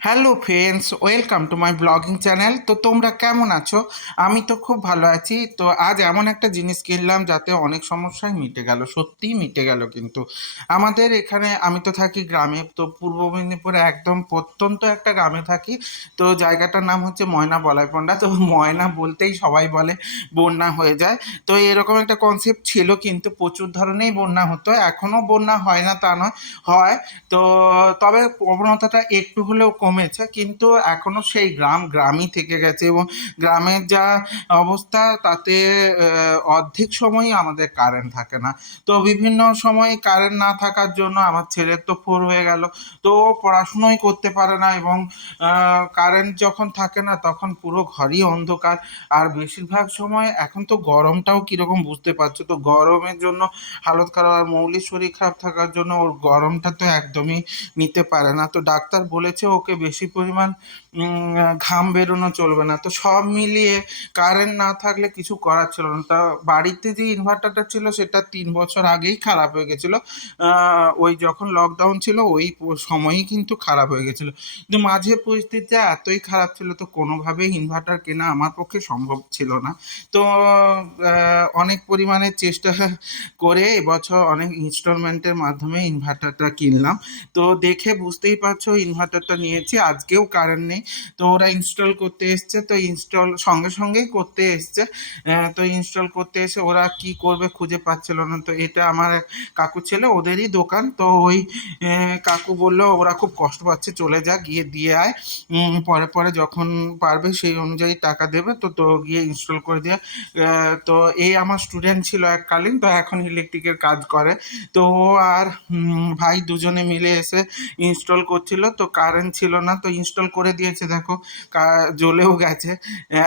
Hello friends, welcome to my blogging channel. তো তোমরা কেমন আছো? আমি তো খুব ভালো আছি। তো আজ এমন একটা জিনিস কিনলাম যাতে অনেক সমস্যাই মিটে গেল, সত্যিই মিটে গেল। কিন্তু আমাদের এখানে, আমি তো থাকি গ্রামে, তো পূর্ব মেদিনীপুরে একদম প্রত্যন্ত একটা গ্রামে থাকি। তো জায়গাটার নাম হচ্ছে ময়না বলাইপন্ডা। তো ময়না বলতেই সবাই বলে বন্যা হয়ে যায়। তো এরকম একটা কনসেপ্ট ছিল, কিন্তু প্রচুর ধরনেরই বন্যা হতো। এখনও বন্যা হয় না তা নয়, হয়। তো তবে প্রবণতাটা একটু হলেও কমেছে, কিন্তু এখনো সেই গ্রাম গ্রামই থেকে গেছে। এবং গ্রামের যা অবস্থা তাতে অর্ধেক সময়ই আমাদের কারেন্ট থাকে না। তো বিভিন্ন সময় কারেন্ট না থাকার জন্য আমার ছেলের তো ফোর হয়ে গেল, তো ও পড়াশুনোই করতে পারে না। এবং কারেন্ট যখন থাকে না তখন পুরো ঘরই অন্ধকার। আর বেশিরভাগ সময় এখন তো গরমটাও কিরকম বুঝতে পারছো, তো গরমের জন্য হালত খারাপ। আর মৌলির শরীর খারাপ থাকার জন্য ওর গরমটা তো একদমই নিতে পারে না। তো ডাক্তার বলেছে ওকে বেশি পরিমাণ ঘাম বেরোনো চলবে না। তো সব মিলিয়ে কারেন্ট না থাকলে কিছু করার ছিল না। তা বাড়িতে যে ইনভার্টারটা ছিল সেটা 3 বছর আগেই খারাপ হয়ে গেছিলো। ওই যখন লকডাউন ছিল ওই সময়ই কিন্তু খারাপ হয়ে গেছিলো। কিন্তু মাঝে পরিস্থিতিটা এতই খারাপ ছিল, তো কোনোভাবেই ইনভার্টার কেনা আমার পক্ষে সম্ভব ছিল না। তো অনেক পরিমাণে চেষ্টা করে এবছর অনেক ইনস্টলমেন্টের মাধ্যমে ইনভার্টারটা কিনলাম। তো দেখে বুঝতেই পারছো, ইনভার্টারটা নিয়েছি, আজকেও কারেন্ট নেই। তো ওরা ইনস্টল করতে এসছে, তো ইনস্টল সঙ্গে সঙ্গেই করতে এসছে। তো ইনস্টল করতে এসে ওরা কি করবে খুঁজে পাচ্ছিল না। তো এটা আমার এক কাকু ছেলে, ওদেরই দোকান। তো ওই কাকু বললো ওরা খুব কষ্ট পাচ্ছে, চলে যা, গিয়ে দিয়ে আয়। পরে পরে যখন পারবে সেই অনুযায়ী টাকা দেবে। তো তো গিয়ে ইনস্টল করে দিয়ে তো এই আমার স্টুডেন্ট ছিল এককালীন, তো এখন ইলেকট্রিকের কাজ করে। তো ও আর ভাই দুজনে মিলে এসে ইনস্টল করছিল। তো কারেন্ট ছিল না, তো ইনস্টল করে দিয়েছে, দেখো জ্বলেও গেছে।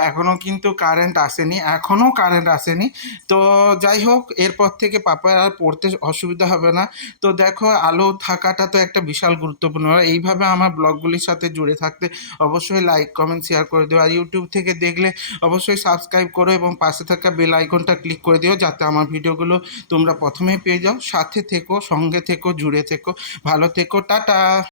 এখনও কিন্তু কারেন্ট আসেনি, এখনও কারেন্ট আসেনি। তো যাই হোক, এরপর থেকে পাপার আর পড়তে অসুবিধা হবে না। তো দেখো, আলো থাকাটা তো একটা বিশাল গুরুত্বপূর্ণ। এইভাবে আমার ব্লগগুলির সাথে জুড়ে থাকতে অবশ্যই লাইক কমেন্ট শেয়ার করে দিও। আর ইউটিউব থেকে দেখলে অবশ্যই সাবস্ক্রাইব করো এবং পাশে থাকা বেল আইকনটা ক্লিক করে দিও, যাতে আমার ভিডিওগুলো তোমরা প্রথমেই পেয়ে যাও। সাথে থেকো, সঙ্গে থেকো, জুড়ে থেকো, ভালো থেকো, টাটা।